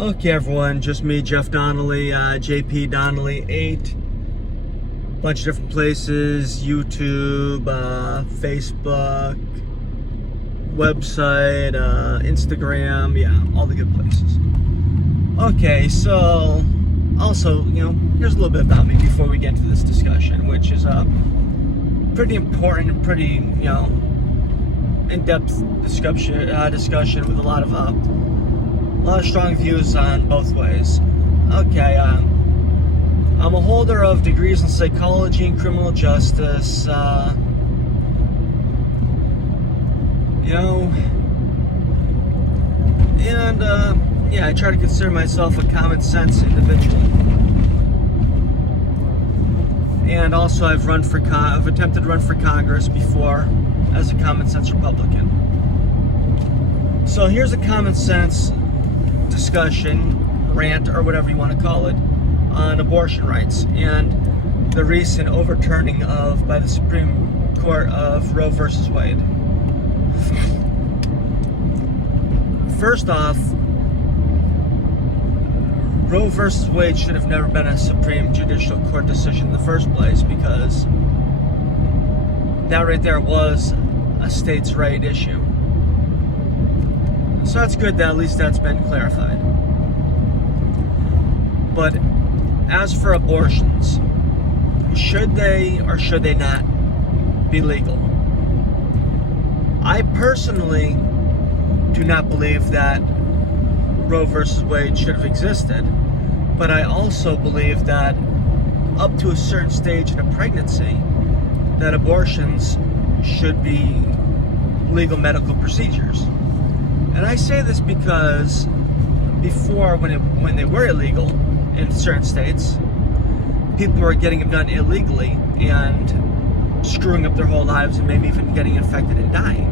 Okay, everyone, just me, Jeff Donnelly, JP Donnelly 8. Bunch of different places, YouTube, Facebook, website, Instagram, yeah, all the good places. Okay, so also, here's a little bit about me before we get into this discussion, which is pretty important and pretty, in-depth discussion with a lot of strong views on both ways. Okay, I'm a holder of degrees in psychology and criminal justice. I try to consider myself a common sense individual. And also, I've attempted to run for Congress before as a common sense Republican. So here's a common sense discussion, rant, or whatever you want to call it, on abortion rights and the recent overturning by the Supreme Court of Roe versus Wade. First off, Roe versus Wade should have never been a Supreme Judicial Court decision in the first place, because that right there was a states' right issue. So that's good that at least that's been clarified. But as for abortions, should they or should they not be legal? I personally do not believe that Roe versus Wade should have existed, but I also believe that up to a certain stage in a pregnancy, that abortions should be legal medical procedures. And I say this because before, when they were illegal in certain states, people were getting them done illegally and screwing up their whole lives and maybe even getting infected and dying.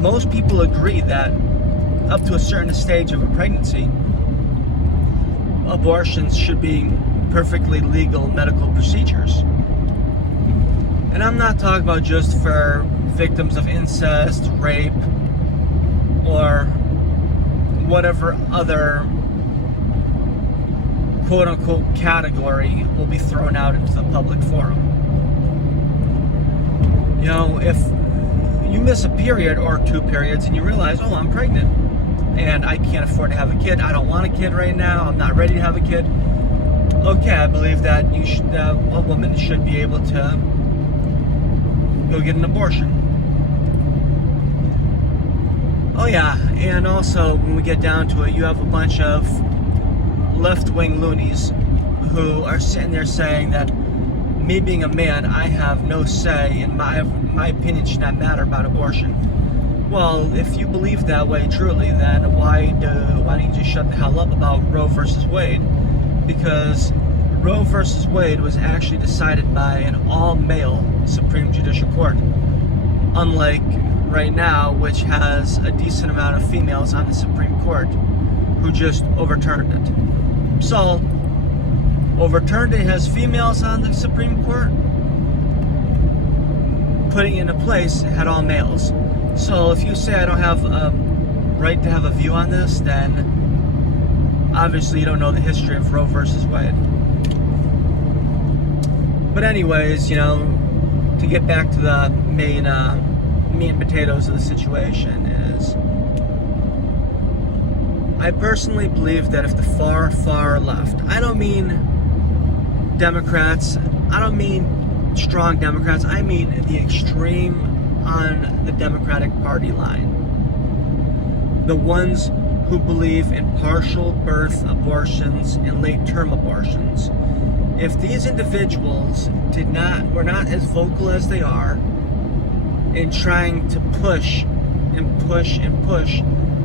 Most people agree that up to a certain stage of a pregnancy, abortions should be perfectly legal medical procedures. And I'm not talking about just for victims of incest, rape, or whatever other quote-unquote category will be thrown out into the public forum. If you miss a period or 2 periods and you realize, oh, I'm pregnant and I can't afford to have a kid, I don't want a kid right now, I'm not ready to have a kid, okay, I believe that a woman should be able to go get an abortion. Oh yeah, and also when we get down to it, you have a bunch of left-wing loonies who are sitting there saying that me being a man, I have no say and my opinion should not matter about abortion. Well, if you believe that way truly, then why don't you just shut the hell up about Roe versus Wade? Because Roe versus Wade was actually decided by an all-male Supreme Judicial Court, unlike right now, which has a decent amount of females on the Supreme Court who just overturned it. So, overturned it has females on the Supreme Court, putting it into place had all males. So if you say I don't have a right to have a view on this, then obviously you don't know the history of Roe versus Wade. But anyways, to get back to the main meat and potatoes of the situation is, I personally believe that if the far left, I don't mean Democrats, I don't mean strong Democrats, I mean the extreme on the Democratic Party line, the ones who believe in partial birth abortions and late-term abortions, if these individuals were not as vocal as they are in trying to push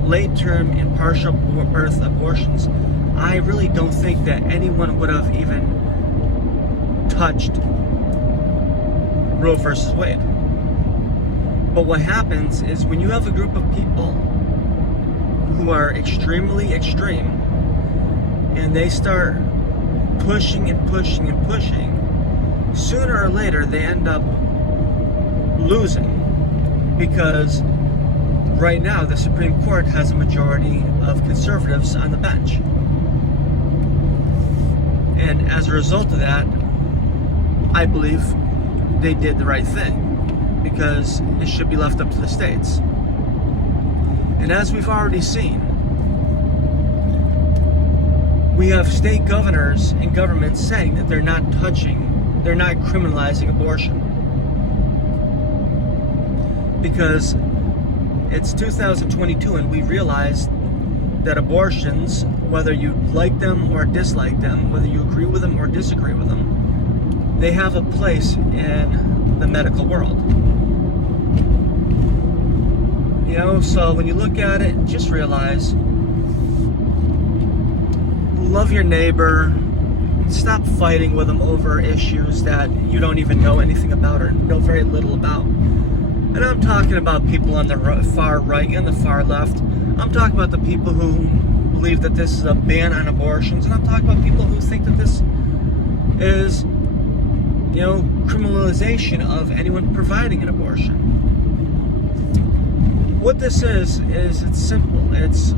late-term and partial birth abortions, I really don't think that anyone would have even touched Roe versus Wade. But what happens is when you have a group of people who are extremely extreme and they start pushing and pushing and pushing, sooner or later they end up losing, because right now the Supreme Court has a majority of conservatives on the bench. And as a result of that, I believe they did the right thing, because it should be left up to the states. And as we've already seen, we have state governors and governments saying that they're not criminalizing abortion. Because it's 2022 and we realize that abortions, whether you like them or dislike them, whether you agree with them or disagree with them, they have a place in the medical world. You know, so when you look at it, just realize, love your neighbor, stop fighting with them over issues that you don't even know anything about or know very little about. And I'm talking about people on the far right and the far left. I'm talking about the people who believe that this is a ban on abortions, and I'm talking about people who think that this is, you know, criminalization of anyone providing an abortion. What this is it's simple. It's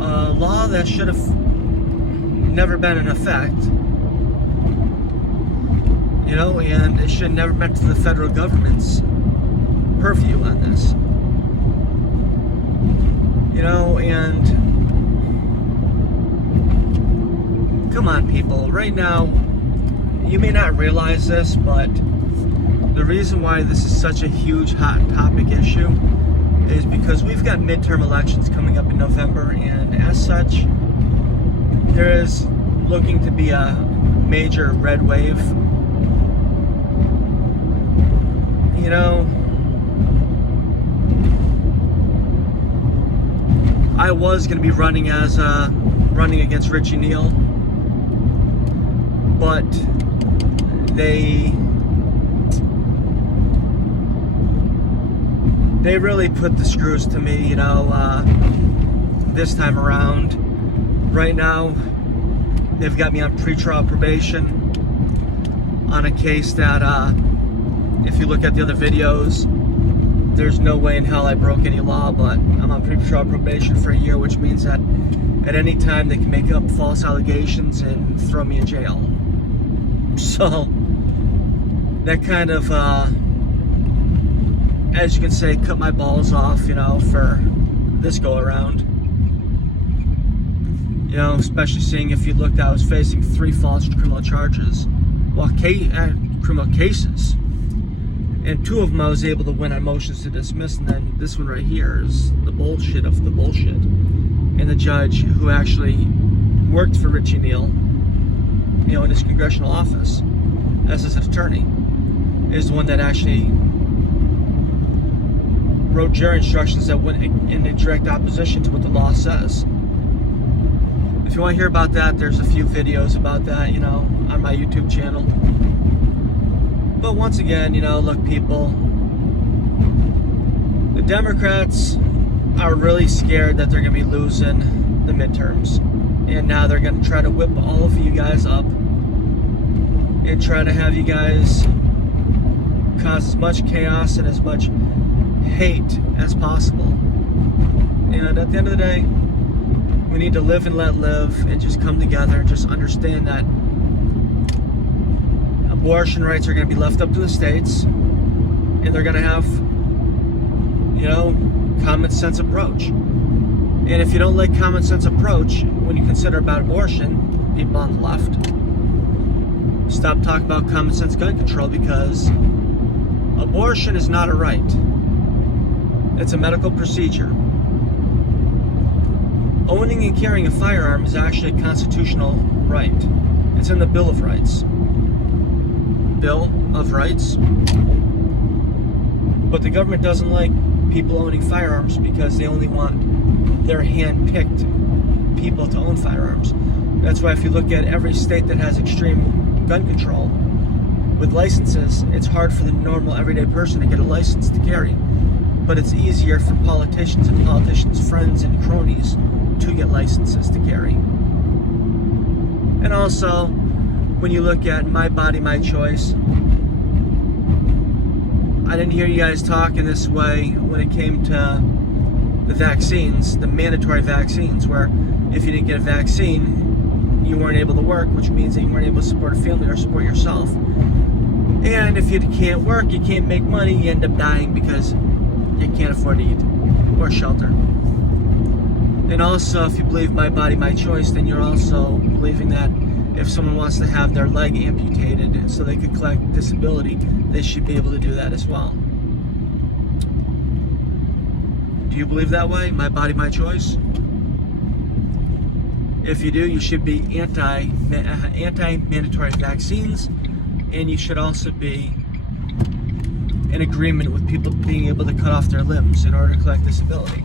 a law that should have never been in effect, you know, and it should have never been to the federal government's purview on this, you know. And come on, people, right now, you may not realize this, but the reason why this is such a huge hot topic issue is because we've got midterm elections coming up in November, and as such, there is looking to be a major red wave. You know, I was going to be running against Richie Neal, but they really put the screws to me, you know, this time around. Right now, they've got me on pretrial probation on a case that, if you look at the other videos, there's no way in hell I broke any law, but I'm on pretrial probation for a year, which means that at any time they can make up false allegations and throw me in jail. So, that kind of, as you can say, cut my balls off, you know, for this go around. You know, especially seeing, if you looked, I was facing 3 false criminal charges, well, criminal cases, and 2 of them I was able to win on motions to dismiss, and then this one right here is the bullshit of the bullshit. And the judge who actually worked for Richie Neal, you know, in his congressional office as his attorney, is the one that actually wrote jury instructions that went in a direct opposition to what the law says. If you want to hear about that, there's a few videos about that, you know, on my YouTube channel. But once again, you know, look, people, the Democrats are really scared that they're going to be losing the midterms. And now they're going to try to whip all of you guys up and try to have you guys cause as much chaos and as much hate as possible. And at the end of the day, we need to live and let live and just come together and just understand that abortion rights are going to be left up to the states, and they're going to have, you know, common sense approach. And if you don't like common sense approach when you consider about abortion, people on the left, stop talking about common sense gun control, because abortion is not a right. It's a medical procedure. Owning and carrying a firearm is actually a constitutional right. It's in the Bill of Rights. Bill of Rights. But the government doesn't like people owning firearms because they only want their hand-picked people to own firearms. That's why if you look at every state that has extreme gun control with licenses, it's hard for the normal everyday person to get a license to carry. But it's easier for politicians and politicians' friends and cronies to get licenses to carry. And also, when you look at my body, my choice, I didn't hear you guys talking this way when it came to the vaccines, the mandatory vaccines, where if you didn't get a vaccine, you weren't able to work, which means that you weren't able to support a family or support yourself. And if you can't work, you can't make money, you end up dying because you can't afford to eat or shelter. And also, if you believe my body, my choice, then you're also believing that if someone wants to have their leg amputated so they could collect disability, they should be able to do that as well. Do you believe that way? My body, my choice? If you do, you should be anti-mandatory vaccines, and you should also be in agreement with people being able to cut off their limbs in order to collect disability.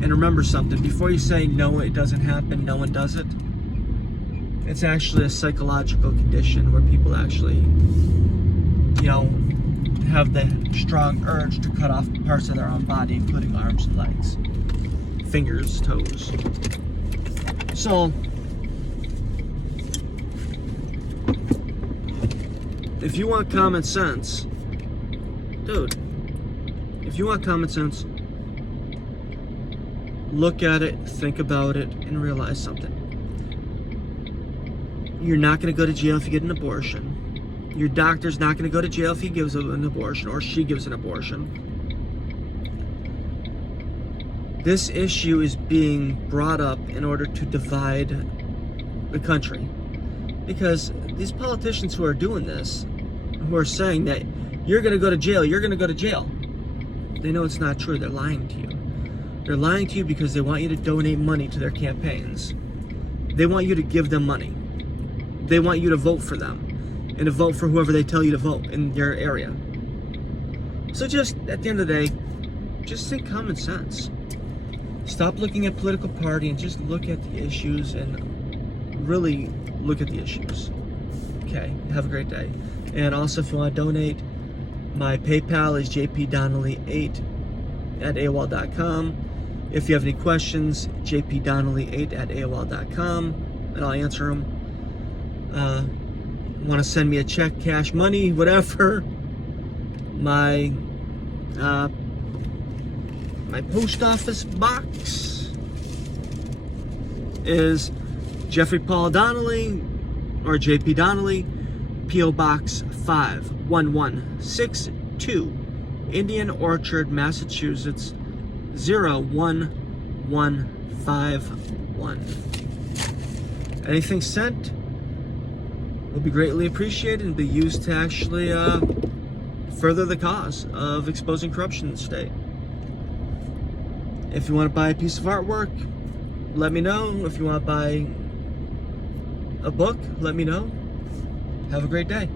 And remember something, before you say no, it doesn't happen, no one does it, it's actually a psychological condition where people actually, have the strong urge to cut off parts of their own body, including arms and legs, fingers, toes. So, if you want common sense, dude, if you want common sense, look at it, think about it, and realize something. You're not going to go to jail if you get an abortion. Your doctor's not going to go to jail if he gives an abortion or she gives an abortion. This issue is being brought up in order to divide the country. Because these politicians who are doing this, who are saying that you're going to go to jail, you're going to go to jail, they know it's not true. They're lying to you. They're lying to you because they want you to donate money to their campaigns. They want you to give them money. They want you to vote for them and to vote for whoever they tell you to vote in your area. So just, at the end of the day, just think common sense. Stop looking at political party and just look at the issues and really look at the issues. Okay, have a great day. And also, if you want to donate, my PayPal is jpdonnelly8@aol.com. If you have any questions, jpdonnelly8@aol.com, and I'll answer them. Want to send me a check, cash, money, whatever, my post office box is Jeffery Paul Donnelly, or JP Donnelly, P.O. Box 51162, Indian Orchard, Massachusetts 01151. Anything sent will be greatly appreciated and be used to actually further the cause of exposing corruption in the state. If you want to buy a piece of artwork, let me know. If you want to buy a book, let me know. Have a great day.